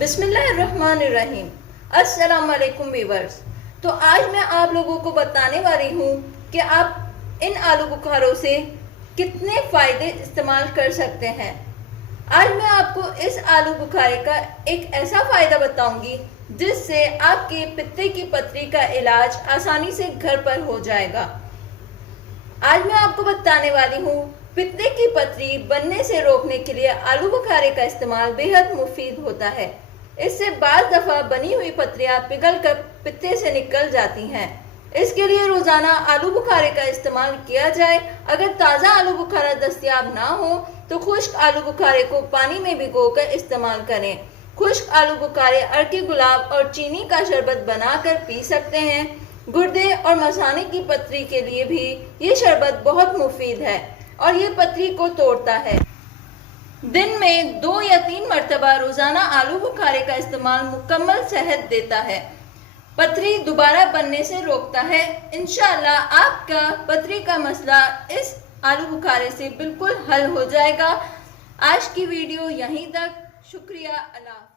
बिस्मिल्लाहिर्रहमानिर्रहीम। अस्सलाम वालेकुम व्यूअर्स। तो आज मैं आप लोगों को बताने वाली हूँ कि आप इन आलू बुखारों से कितने फ़ायदे इस्तेमाल कर सकते हैं। आज मैं आपको इस आलू बुखारे का एक ऐसा फ़ायदा बताऊंगी जिससे आपके पित्ते की पथरी का इलाज आसानी से घर पर हो जाएगा। आज मैं आपको बताने वाली हूँ पित्ते की पथरी बनने से रोकने के लिए आलू बुखारे का इस्तेमाल बेहद मुफीद होता है। इससे बाज़ दफ़ा बनी हुई पथरियाँ पिघलकर पित्ते से निकल जाती हैं। इसके लिए रोज़ाना आलू बुखारे का इस्तेमाल किया जाए। अगर ताज़ा आलू बुखारा दस्तयाब ना हो तो खुश्क आलू बुखारे को पानी में भिगोकर इस्तेमाल करें। खुश्क आलू बुखारे अरकी गुलाब और चीनी का शरबत बनाकर पी सकते हैं। गुर्दे और मसाने की पथरी के लिए भी ये शरबत बहुत मुफीद है और ये पथरी को तोड़ता है। दिन में 2 या 3 मरतबा रोज़ाना आलू बुखारे का इस्तेमाल मुकम्मल सेहत देता है, पथरी दोबारा बनने से रोकता है। इंशाअल्लाह आपका पथरी का मसला इस आलू बुखारे से बिल्कुल हल हो जाएगा। आज की वीडियो यहीं तक। शुक्रिया। अल्लाह।